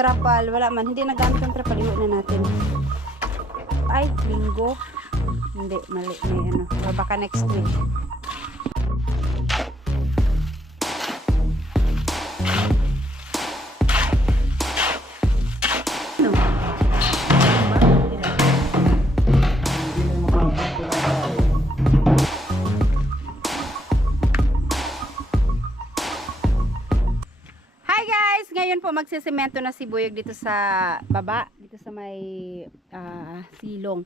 trapal, wala man. Hindi nagamit ang trapal. Iwan na natin. Ay, linggo. Hindi, mali. May ano. O baka next week. No. Hi guys! Ngayon po magsisemento na si Buyog dito sa baba, dito sa may silong.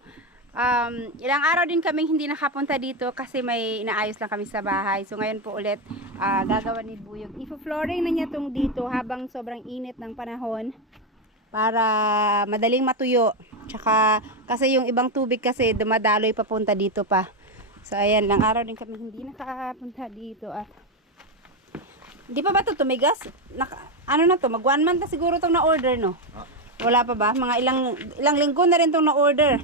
Ilang araw din kaming hindi nakapunta dito kasi may inaayos lang kami sa bahay. So ngayon po ulit gagawa ni Buyog. Ifo-flooring na niya tong dito habang sobrang init ng panahon para madaling matuyo. Tsaka kasi yung ibang tubig kasi dumadaloy papunta dito pa. So ayan, lang araw din kami hindi nakapunta dito at di pa ba ito tumigas? Ano na to? Mag 1 month na siguro itong na-order, no? Wala pa ba? Mga ilang linggo na rin itong na-order.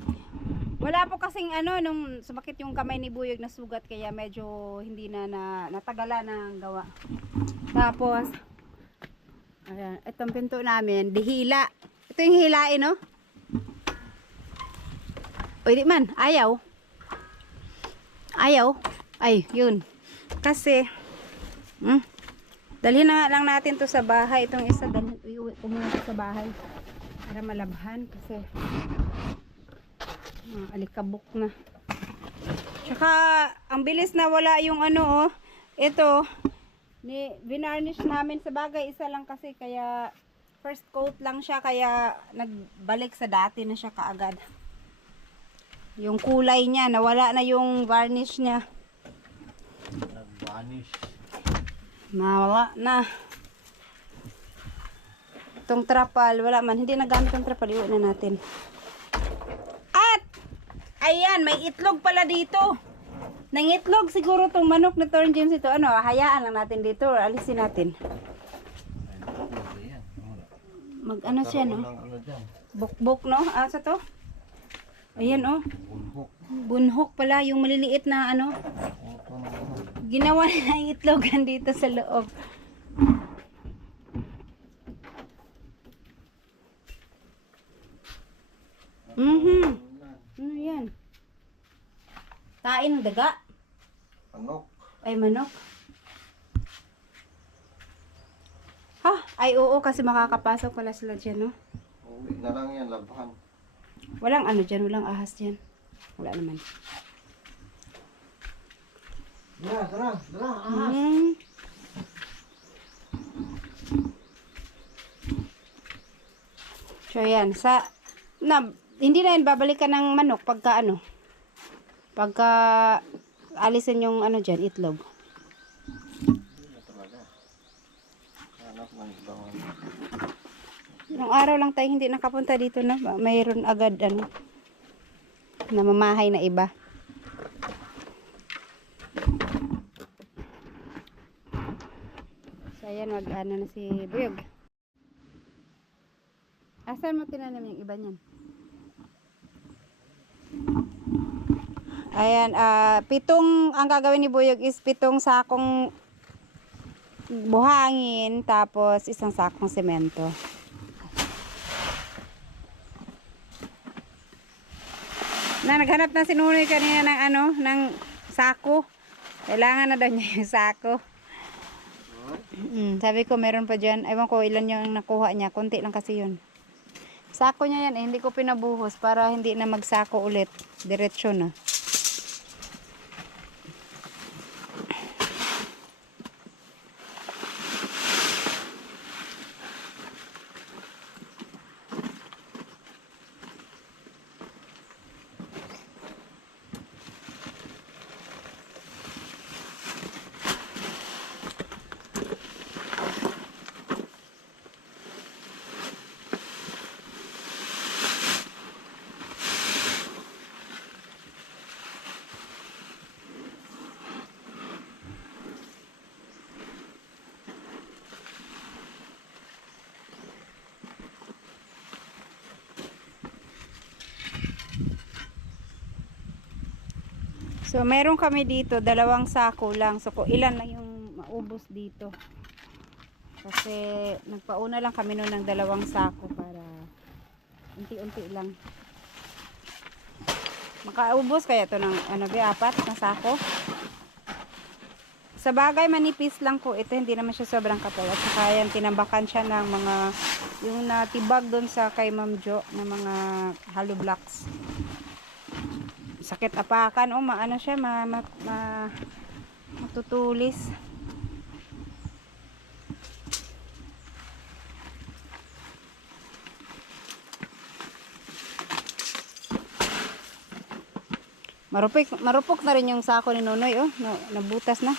Wala po kasing ano, nung sumakit yung kamay ni Buyog na sugat, kaya medyo hindi na natagalan ng gawa. Tapos, ayan, itong pinto namin, dihila. Ito yung hilain, no? O, di man, ayaw. Ayaw. Ay, yun. Kasi, dalhin na lang natin to sa bahay. Itong isa, iuwi ko muna sa bahay para malabhan kasi alikabok na. Tsaka ang bilis na wala yung ano, oh. Ito binarnish namin, sa bagay isa lang kasi, kaya first coat lang siya, kaya nagbalik sa dati na siya kaagad. Yung kulay niya nawala na, yung varnish niya nag-vanish. nawala na. Itong trapal, wala man. Hindi nagamit ang trapal. Iwan na natin. At, ayan, may itlog pala dito. Nang itlog, siguro itong manok na Torn James ito. Ano, hayaan lang natin dito or alisin natin. Mag ano siya, no? Bukbok, no? Asa to? Ayan, oh. Bunhok pala. Yung maliliit na ano. Ginawa na ang itlogan dito sa loob. Ano yan? Tain ng daga? Manok. Ay, manok. Ha? Ay, oo, kasi makakapasok pala sila dyan, no? Uwi na lang yan, labhan. Walang ano dyan, walang ahas dyan. Wala naman. Tara, ahas. So, yan. Hindi na yan babalikan ng manok pagka ano. Pagka alisin yung ano dyan, itlog. Ilang araw lang tayo hindi nakapunta dito na. Mayroon agad ano, namamahay na iba. So, ayan, mag-ano na si Buyog. Asan mo tinanim yung iba niyan? Ayan, ang gagawin ni Buyog is 7 sakong buhangin, tapos 1 sakong semento. Naghanap na si Nunoy kanina ng ano, ng sako. Kailangan na daw niya yung sako. Sabi ko meron pa dyan. Ewan ko ilan yung nakuha niya. Kunti lang kasi yun. Sako niya yan eh. Hindi ko pinabuhos para hindi na magsako ulit. Diretso na. So, meron kami dito, 2 sako lang. So, kung ilan lang yung maubos dito. Kasi nagpauna lang kami noon ng 2 sako para unti-unti lang. Makaubos kaya to ng 4 na sako. Sa bagay manipis lang po ito, hindi naman siya sobrang kapal. At saka yan, tinambakan siya ng mga yung natibag doon sa kay Ma'am Jo na mga hollow blocks. Sakit apakan, maano siya, matutulis. Marupok na rin yung sako ni Nonoy, nabutas na.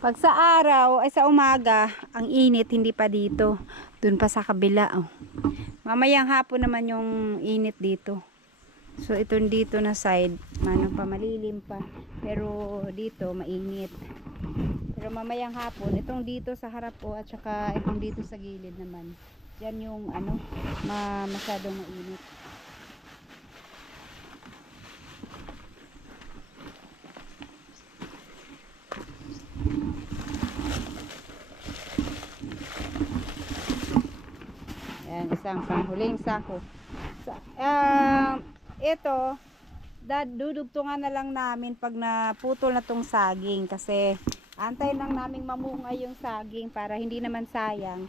Pag sa araw ay sa umaga, ang init hindi pa dito. Doon pa sa kabila, Mamayang hapon naman yung init dito. So itong dito na side, malilim pa. Pero dito mainit. Pero mamayang hapon, itong dito sa harap at saka itong dito sa gilid naman. Yan yung masyadong mainit. Yan, isang panghuling sako. Ito, dudugtungan na lang namin pag naputol na tong saging kasi antay lang namin mamunga yung saging para hindi naman sayang.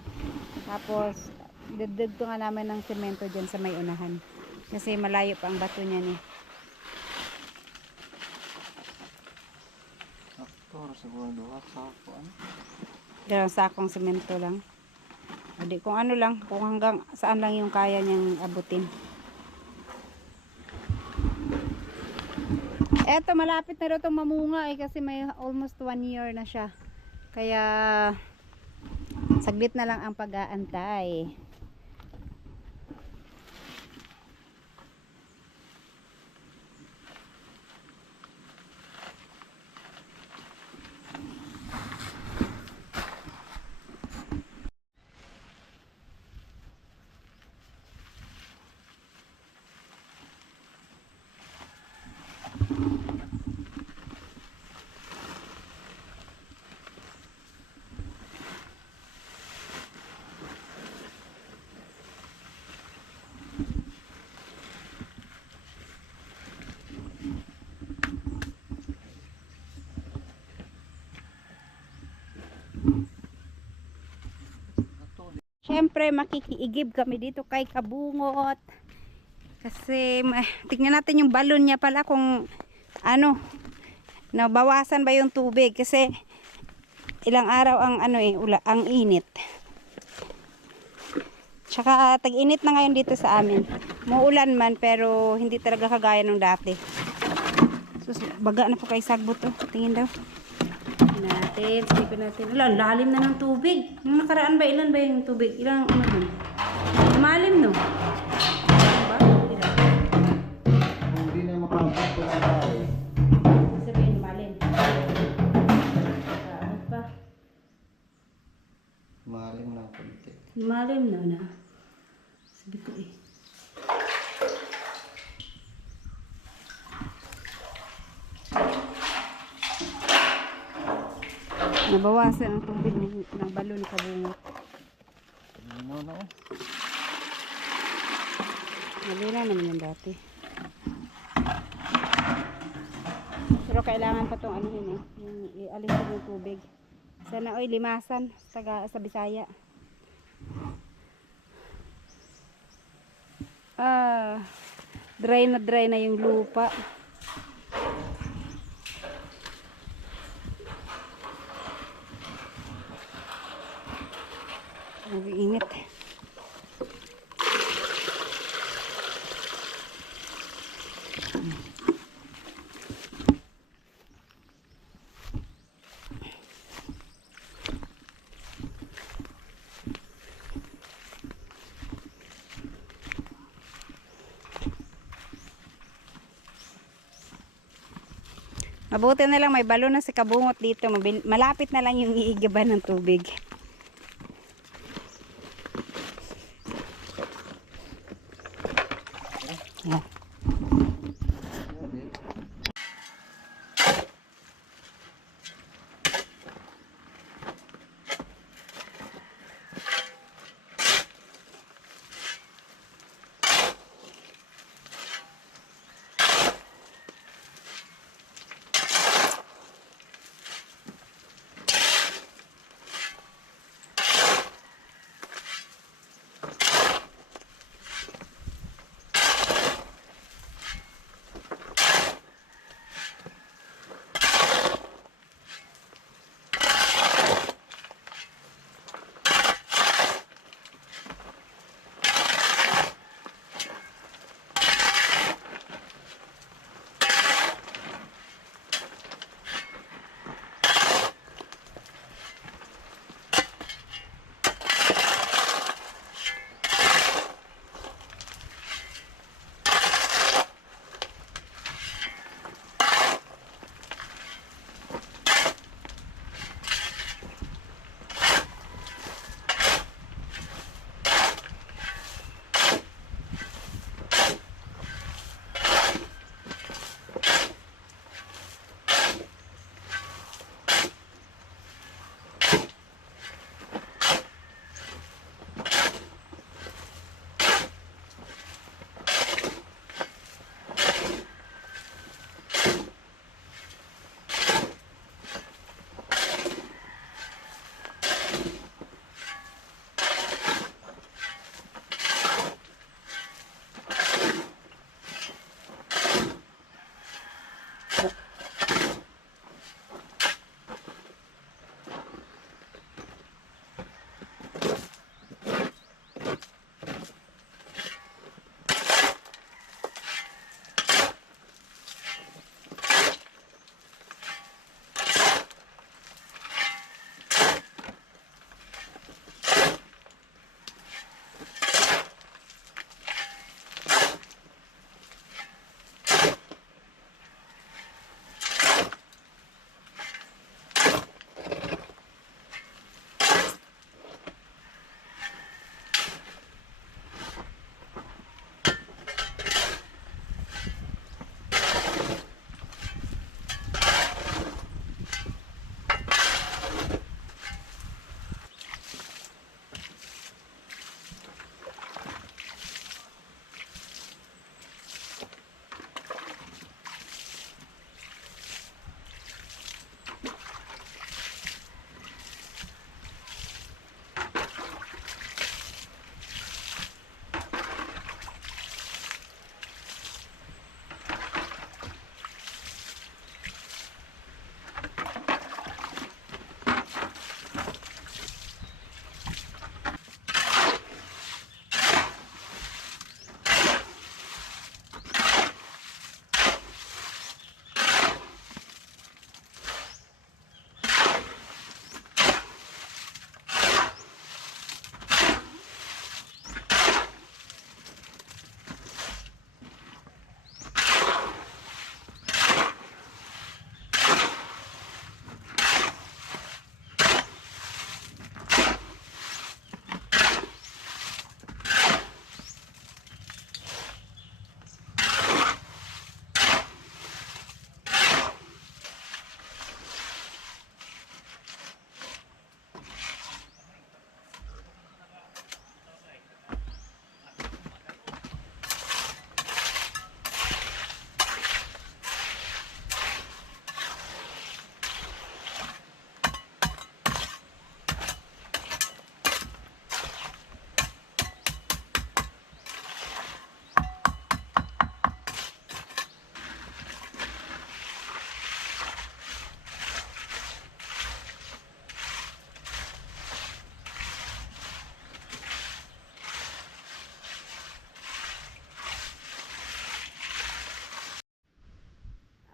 Tapos dudugtungan namin ng semento dyan sa may unahan kasi malayo pa ang bato niyan eh. Sakto, siguro 2 sako. Dalawang sakong semento lang. Hindi kung ano lang, kung hanggang saan lang yung kaya niyang abutin. Eto, malapit na rin itong mamunga kasi may almost 1 year na siya. Kaya saglit na lang ang pag-aantay. Siyempre makikiigib kami dito kay Kabungot. Kasi tingnan natin yung balon niya pala kung nabawasan ba yung tubig kasi ilang araw ang ang init. Tsaka tag-init na ngayon dito sa amin. Muulan man pero hindi talaga kagaya nung dati. So baga na po kay sagbot Tingin daw. Natin, sipin natin. Lalim na ng tubig. Nung nakaraan ba, ilan ba yung tubig? Ilang dun? Malim, no? Diba? Hindi na makapagod ko na tayo. Sabihin, malim. Ano pa? Malim na konti. Malim, no, na. Sabi ko eh. Nabawasan ang tubig ng balon ni Kabungot. Nalila naman yung dati. Pero kailangan pa itong yung ialisin yung tubig. Sana limasan sa Bisaya. Dry na yung lupa. Nag-iinit. Mabuti na lang may balon na si Kabungot dito. Malapit na lang yung iigiban ng tubig. Yan.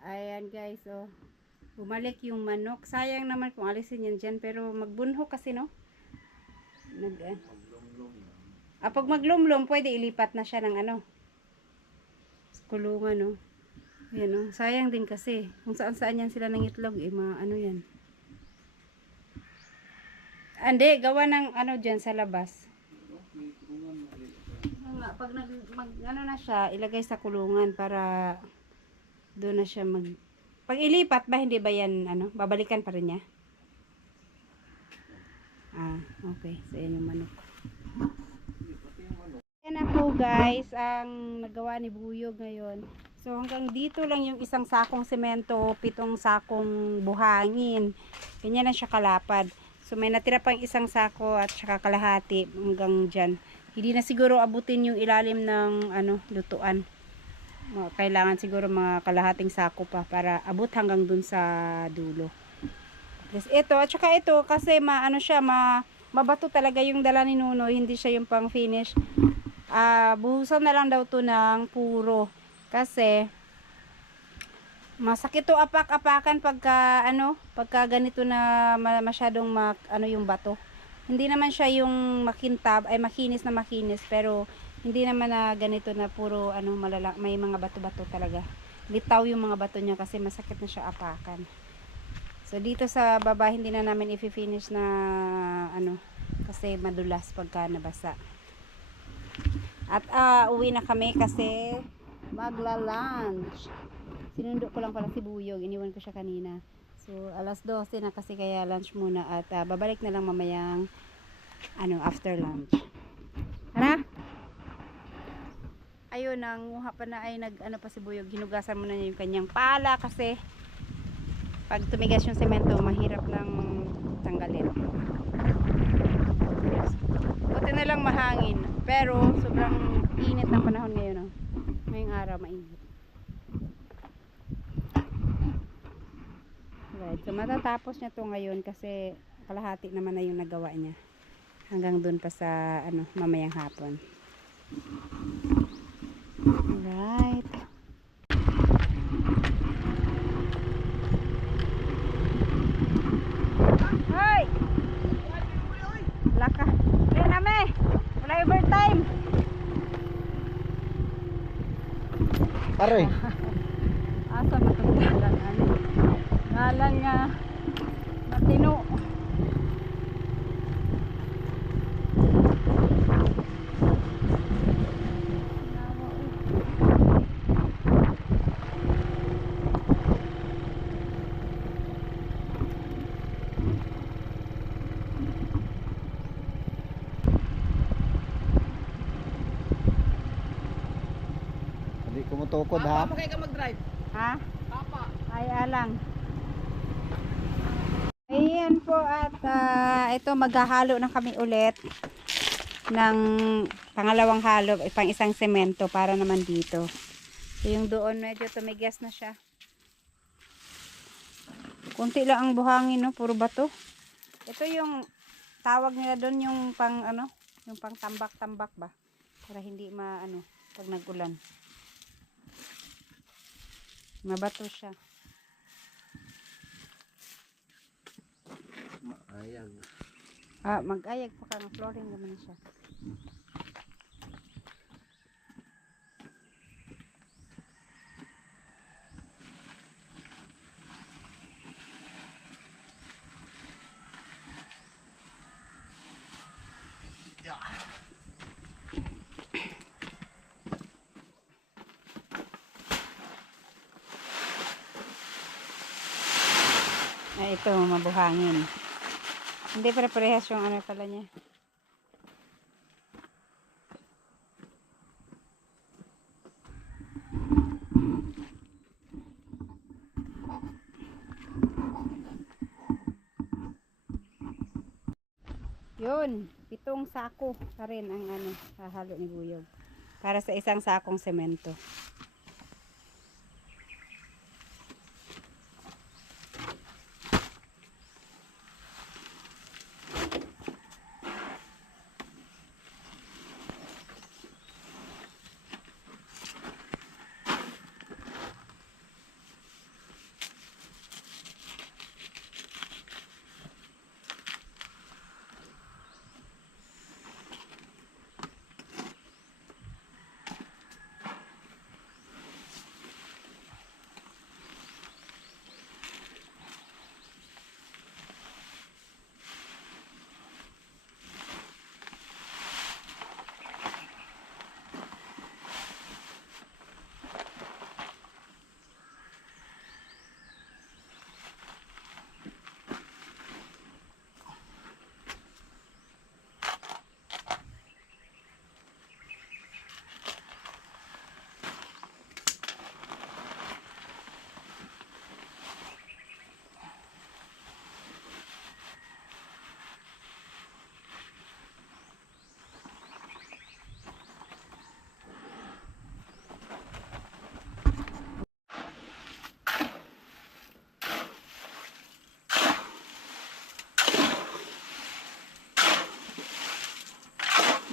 Ayan guys, oh. Bumalik yung manok. Sayang naman kung alisin yan dyan. Pero magbunho kasi, no? Pag maglumlum, pwede ilipat na siya ng ano. Kulungan, no? Ayan, no? Sayang din kasi. Kung saan saan yan sila ng itlog, eh, mga ano yan. Ande, gawa ng ano dyan sa labas. pag ano na siya, ilagay sa kulungan para doon na siya pag ilipat ba, hindi ba yan, ano, babalikan pa rin niya? Ah, okay. So, yan yung manok. Yan na po guys, ang nagawa ni Buyog ngayon. So, hanggang dito lang yung isang sakong semento, 7 sakong buhangin. Ganyan na siya kalapad. So, may natira pang isang sako at saka kalahati hanggang dyan. Hindi na siguro abutin yung ilalim ng, ano, lutuan. Kailangan siguro mga kalahating sako pa para abot hanggang dun sa dulo. Yes, ito at saka ito kasi maano siya, mabato talaga yung dala ni Nunoy, hindi siya yung pang finish. Buhusan na lang daw to ng puro kasi masakit to apak-apakan pagka ganito na masyadong ano yung bato. Hindi naman siya yung makintab ay makinis na makinis, pero hindi naman na ganito na puro ano may mga bato-bato talaga. Litaw yung mga bato niya kasi masakit na siya apakan. So dito sa baba hindi na namin i-finish na ano kasi madulas pagka nabasa. At uwi na kami kasi magla-lunch. Sinundo ko lang pala si Buyog, iniwan ko siya kanina. So alas 12 na kasi kaya lunch muna at babalik na lang mamayang ano after lunch. Tara. Ayun, nanguha pa na ay ano pa si Buyog, hinugasan muna niya yung kanyang pala kasi pag tumigas yung semento mahirap nang tanggalin. Buti na lang mahangin, pero sobrang init ng panahon ngayon, oh. Ngayong araw mainit. Right, so matatapos niya to ngayon kasi kalahati naman na yung nagawa niya hanggang dun pa sa ano mamayang hapon. Right. Hoy! Laka. Yan name. Wala overtime. Pare. Asa matagalan ano. Ngalan nga matino. Hindi kumutukod ha. Papa, kaya ka mag-drive? Ha? Papa. Ay alang. Ayan po at ito maghahalo na kami ulit ng pangalawang halo, pang isang semento para naman dito. So yung doon medyo tumigas na siya. Kunti lang ang buhangin, no, puro bato. Ito yung tawag nila doon yung pang ano, yung pang tambak-tambak ba? Para hindi maano pag nag-ulan. Mabato siya. Maayag. Mag-ayag pa ka ng flooring naman siya. Ito, mabuhangin. Hindi pare-parehas yung ano pala niya. Yun, 7 sako pa rin ang ano, hahalo ni Buyog. Para sa isang sakong semento.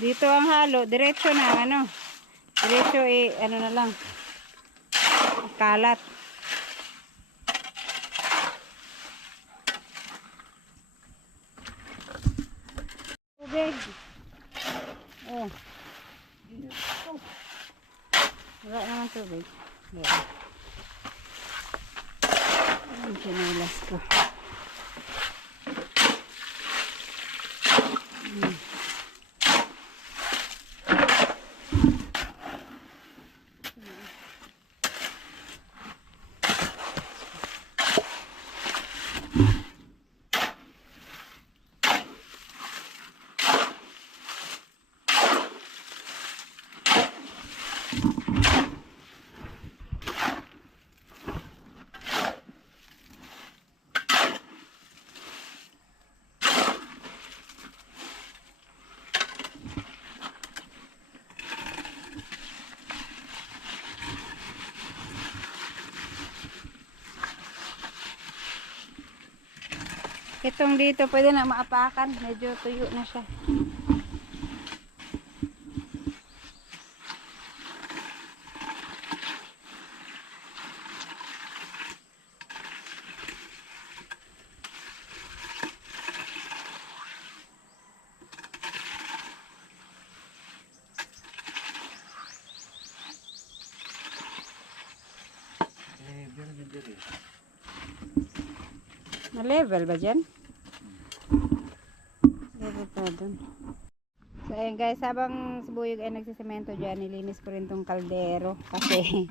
Dito ang halo, diretso na ano. Diretso ano na lang. Kalat. Tubig. Oh. Wala naman tubig. Wala. Ang sinulas ko. Itong dito pwede na maapakan. Medyo tuyo na siya. Na-level ba dyan? Level pa dun. So ayun guys, habang si Buyog ay nagsisemento dyan, nilinis ko rin tong kaldero. Kasi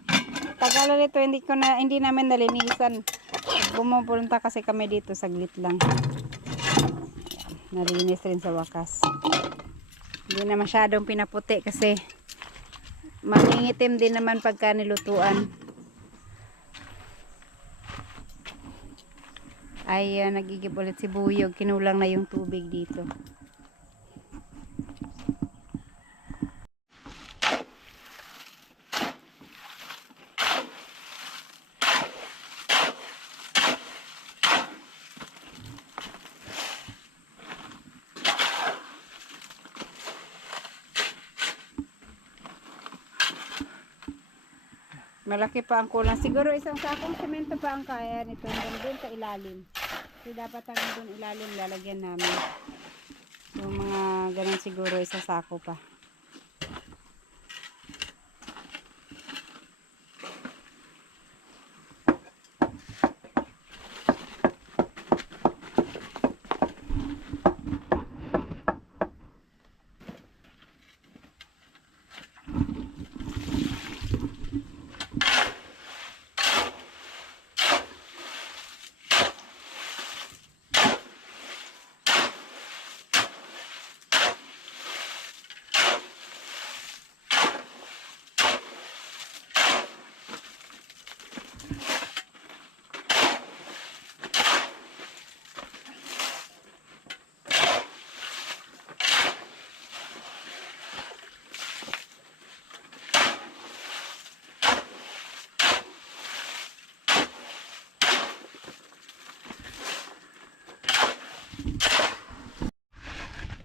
tagal nito hindi namin nalinisan. Bumupunta kasi kami dito saglit lang. Ayan, nalinis rin sa wakas. Hindi na masyadong pinaputi kasi mangingitim din naman pagka nilutuan. Ay nagigib ulit si Buyog, kinulang na yung tubig dito. Malaki pa ang kulang. Siguro isang sakong semento pa ang kaya nito hanggang doon sa ilalim. So dapat hanggang doon ilalim lalagyan namin. So mga ganun siguro isang sako pa.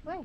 Uy.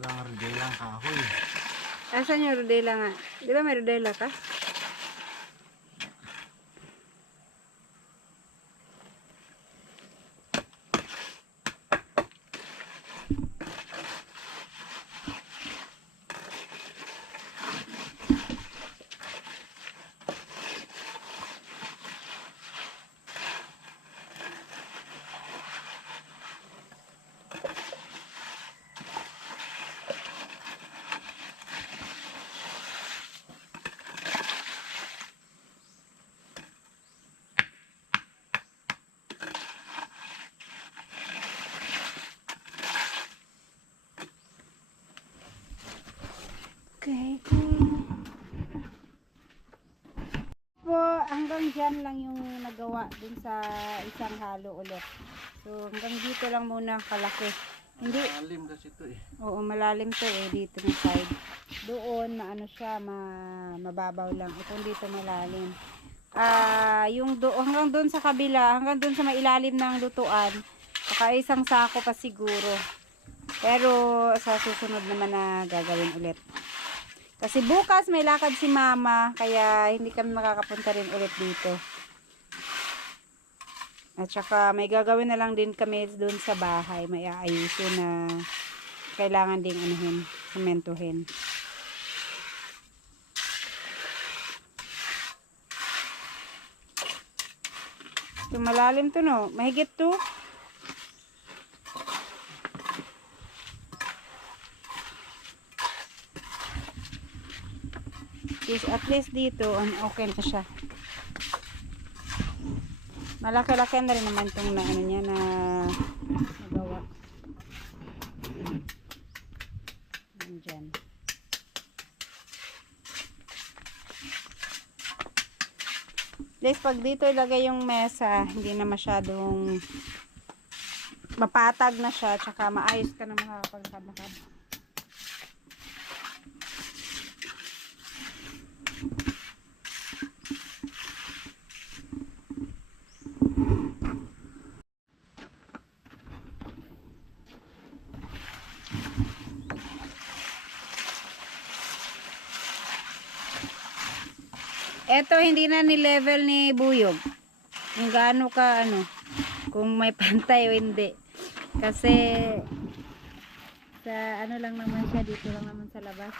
Wala nga rin lang kahoy. Asan yung rodela nga? Di ba may rodela ka? dyan lang yung nagawa dun sa isang halo ulit. So hanggang dito lang muna kalaki. Hindi, Malalim kasi ito eh. oo, malalim to eh, dito na side. Doon, maano siya, mababaw lang. Itong dito malalim. Hanggang doon sa kabila, hanggang doon sa mailalim ng lutuan, baka isang sako pa siguro. Pero sa susunod naman na gagawin ulit. Kasi bukas may lakad si mama, kaya hindi kami makakapunta rin ulit dito. At saka may gagawin na lang din kami doon sa bahay. May aayusin na kailangan ding anuhin, sementuhin. Ito malalim to no. Mahigit to. At least dito, okay na siya. Malaki-laki na rin naman itong na, ano niya, na nagawa. Nandyan. Guys, pag dito ilagay yung mesa, hindi na masyadong mapatag na siya, tsaka maayos ka na makakapaglakad-lakad. Eto hindi na ni-level ni Buyog. Kung gaano ka kung may pantay o hindi. Kasi sa ano lang naman siya, dito lang naman sa labas.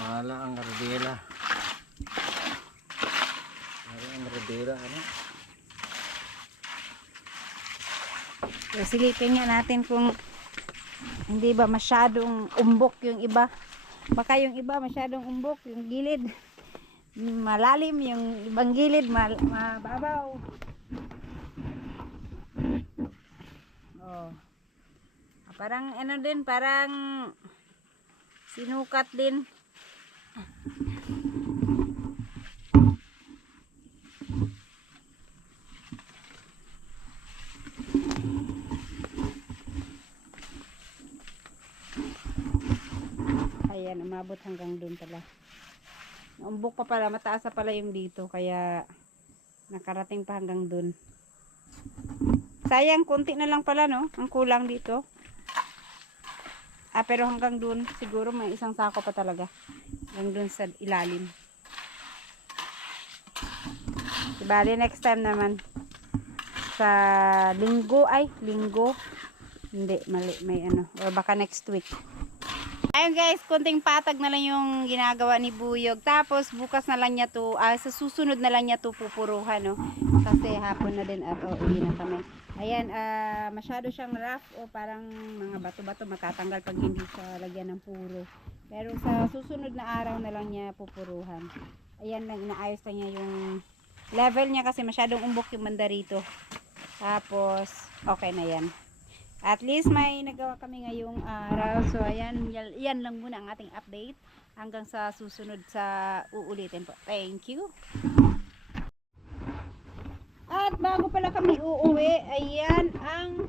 Wala ang ardela. Wala ang ardela, So, silipin nga natin kung hindi ba masyadong umbok yung iba. Baka yung iba masyadong umbok, yung gilid malalim, yung ibang gilid mababaw. Oh. Parang din, parang sinukat din. Ayan, umabot hanggang doon pala. Naumbok pa pala, mataas pa pala yung dito, kaya nakarating pa hanggang doon. Sayang, konti na lang pala, no? Ang kulang dito. Pero hanggang doon, siguro may isang sako pa talaga. Hanggang doon sa ilalim. Bali, next time naman. Sa linggo, hindi, mali, may or baka next week. Ayun guys, konting patag na lang yung ginagawa ni Buyog. Tapos bukas na lang niya to, sa susunod na lang niya to pupuruhan, no? Kasi hapon na din at uwi na kami. Ayan, masyado siyang rough o parang mga bato-bato matatanggal pag hindi siya lagyan ng puro. Pero sa susunod na araw na lang niya pupuruhan. Ayan, inaayos na niya yung level niya kasi masyadong umbok yung banda rito. Tapos, okay na yan. At least may nagawa kami ngayong araw. So ayan, yan lang muna ang ating update. Hanggang sa susunod sa uulitin po. Thank you. At bago pala kami uuwi, ayan ang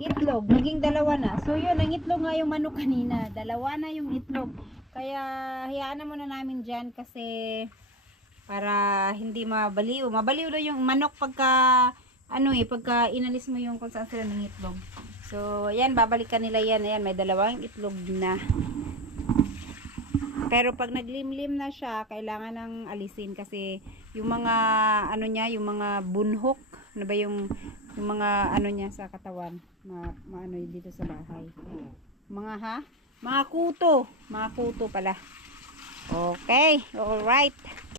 itlog. Naging dalawa na. So yun, ang itlog nga yung manok kanina. Dalawa na yung itlog. Kaya hayaan na muna namin dyan kasi para hindi mabaliw. Mabaliw daw yung manok pagka pagka inalis mo yung kung saan sila ng itlog. So, ayan, babalikan nila yan. Ayan, may dalawang itlog na. Pero pag naglimlim na siya, kailangan nang alisin kasi yung mga, yung mga bunhok, yung mga, niya sa katawan, dito sa bahay. Mga kuto pala. Okay, alright.